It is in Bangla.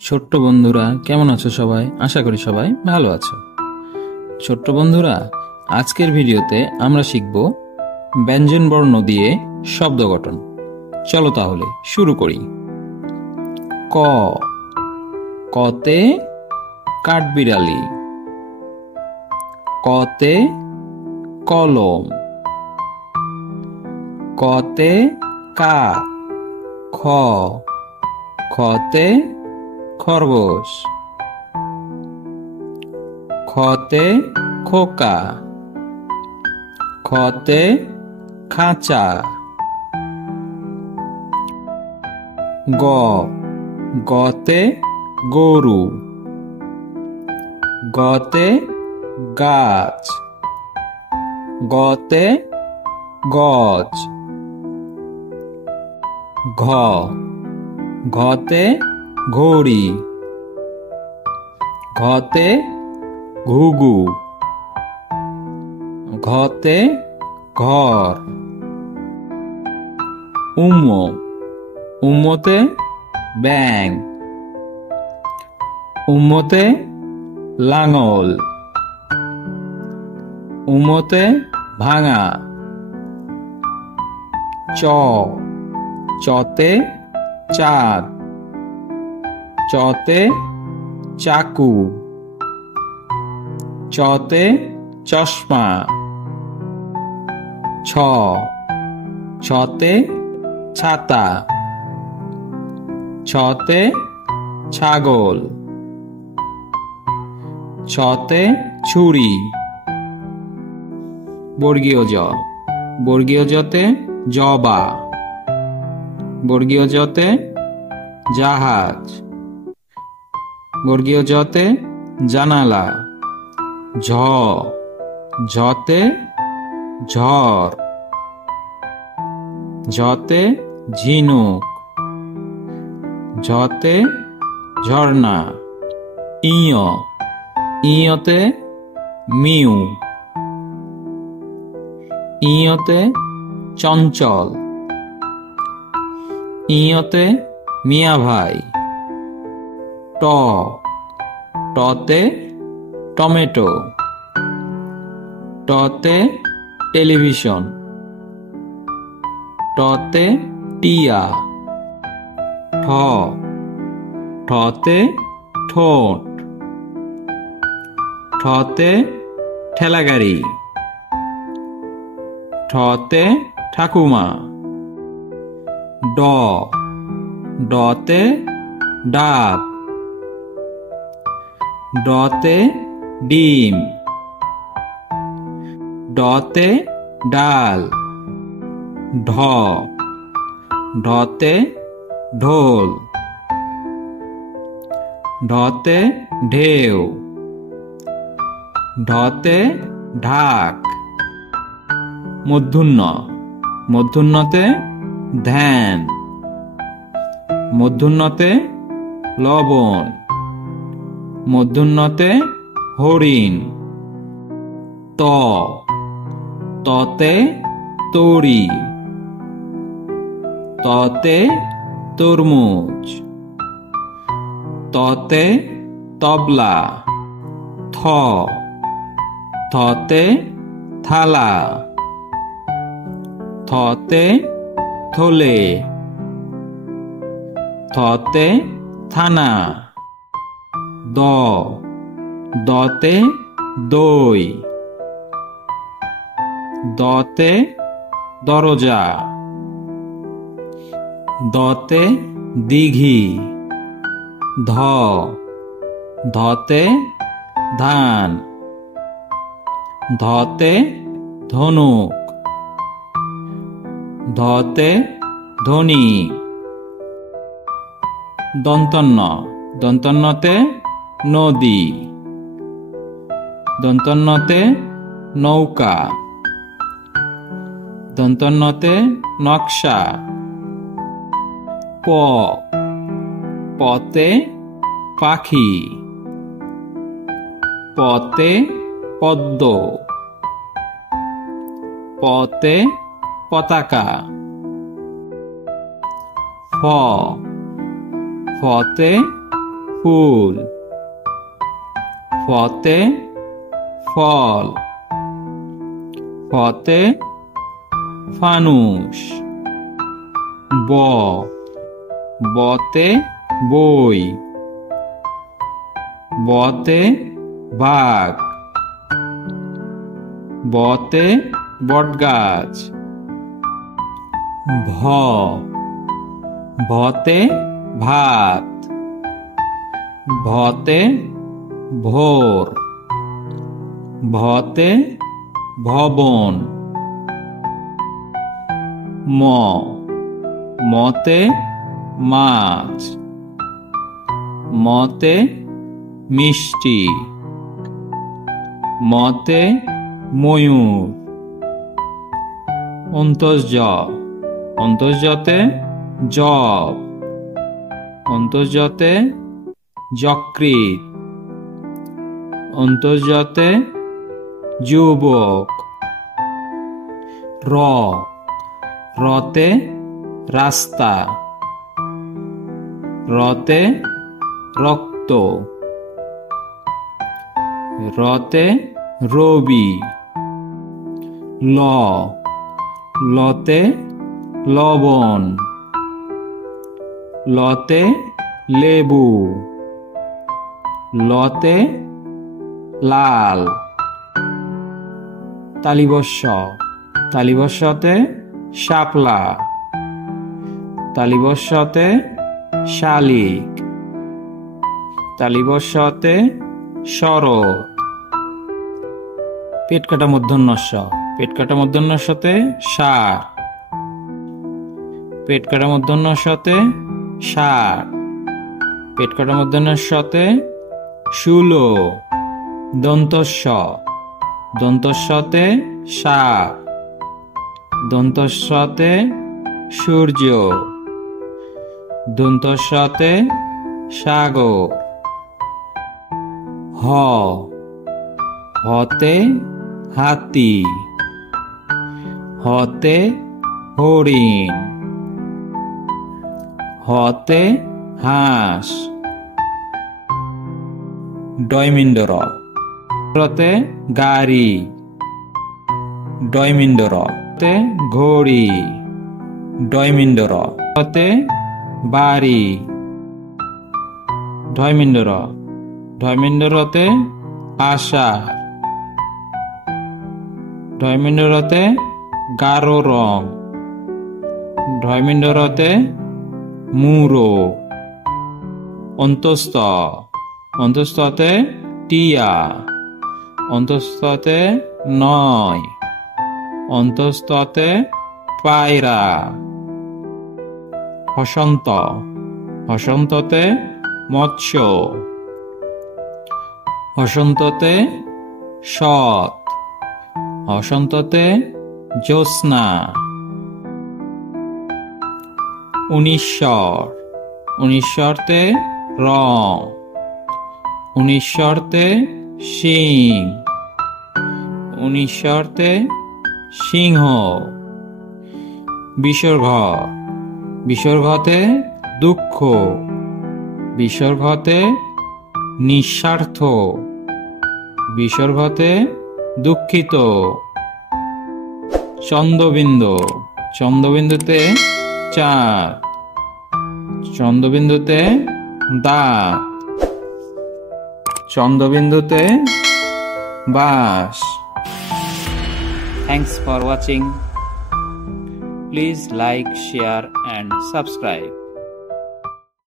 ছোট্ট বন্ধুরা কেমন আছো সবাই? আশা করি সবাই ভালো আছো। ছোট্ট বন্ধুরা, আজকের ভিডিওতে আমরা শিখব ব্যঞ্জন বর্ণ দিয়ে শব্দ গঠন। চলো তাহলে শুরু করি। ক, কতে কাঠবিড়ালি। কতে কলম। কতে কাক। খ, খতে খরগোশ। খতে খোকা। খতে খাঁচা। গ, গতে গরু। গতে গাছ। গতে গজ। ঘ, ঘতে ঘড়ি। ঘতে ঘুঘু। ঘতে ঘর। উম, উমতে ব্যাঙ। উমতে লাঙল। উমতে ভাঙা। চ, চতে চাঁদ। চতে চাকু। চতে চশমা। ছ, ছতে ছাতা। ছতে ছাগল। ছতে ছুরি। বর্গীয় জ, বর্গীয় জতে জবা। বর্গীয় জতে জাহাজ। বর্গীয় জতে জানালা। ঝ, ঝতে ঝড়। ঝতে ঝিনুক। ঝতে ঝর্ণা। ইয়, ইয়তে মিউ। ইয়তে চঞ্চল। ইয়তে মিয়া ভাই। ট, টতে টমেটো। টতে টেলিভিশন। টতে টিয়া। ঠ, ঠতে ঠোঁট। ঠতে ঠেলাগাড়ি। ঠতে ঠাকুমা। ড, ডতে ডাব। ডতে ডিম। ডতে ডাল। ঢ, ঢতে ঢোল। ঢতে ঢেউ। ঢতে ঢাক। মূর্ধন্য, মূর্ধন্যতে ধ্যান। মূর্ধন্যতে লবণ। মূর্ধন্যতে হরিণ। ত, ততে তরি। ততে তরমুজ। ততে তবলা। থ, থতে থালা। থতে থলে। থতে থানা। দ, দতে দই। দতে দরজা। দতে দিঘি। ধ, ধতে ধান। ধতে ধনুক। ধতে ধনী। দন্তন্য, দন্তন্যতে নদী। দন্তন্যতে নৌকা। দন্তন্যতে নকশা। প, পতে পাখি। পতে পদ্ম। পতে পতাকা। ফ, ফতে ফুল। ফতে ফল। ফতে ফানুস। বতে বই। বতে বাঘ। বতে বটগাছ। ভতে ভাত। ভতে ভোর। ভতে ভবন। মতে মাছ। মতে মিষ্টি। মতে ময়ূর। অন্তর্জতে জব। অন্তর্জতে যকৃৎ। অন্তর্জতে যুবক। রতে রাস্তা। রতে রক্ত। রতে রবি। লতে লবণ। লতে লেবু। লতে লাল। তালিবস্যতে শাপলা। তালিবস্যতে শালিক। তালিবস্যতে শরৎ। পেট কাটা মূর্ধন্যস্ব। পেট কাটা মূর্ধন্যস্বতে ষাঁড়। পেট কাটা মূর্ধন্যস্বতে ষাঁড়। পেট কাটা মূর্ধন্যস্বতে শূলো। দন্তস্ব। দন্তস্বতে সাপ। দন্তস্বতে সূর্য। দন্তস্বতে সাগর। হতে হাতি। হতে হরিণ। হতে হাঁস। ডয়মিন্ডর। রতে গাড়ি। ডয়মিন্ডর। তে ঘড়ি। ডয়মিন্ডর। রতে বাড়ি। ঢয়মিন্ডর। ঢয়মিন্ডরতে আষাঢ়। ঢয়মিন্ডরতে গাঢ় রং। ঢয়মিন্ডরতে মূঢ়। অন্তস্থ। অন্তস্থতে টিয়া। অন্তস্থতে নয়। অন্তস্থতে পায়রা। হসন্ত। হসন্ততে মৎস্য। হসন্ততে সৎ। হসন্ততে জ্যোৎস্না। উনিশ্বর। উনিশ্বরতে রং। উনিশ্বরতে সিং। উনিশ্বরতে সিংহ। বিসর্গ। বিসর্গতে দুঃখ। বিসর্গতে নিঃস্বার্থ। বিসর্গতে দুঃখিত। চন্দ্রবিন্দু। চন্দ্রবিন্দুতে চাঁদ। চন্দ্রবিন্দুতে দাঁত। চন্দ্রবিন্দুতে বাঁশ। Thanks for watching. Please like, share and subscribe.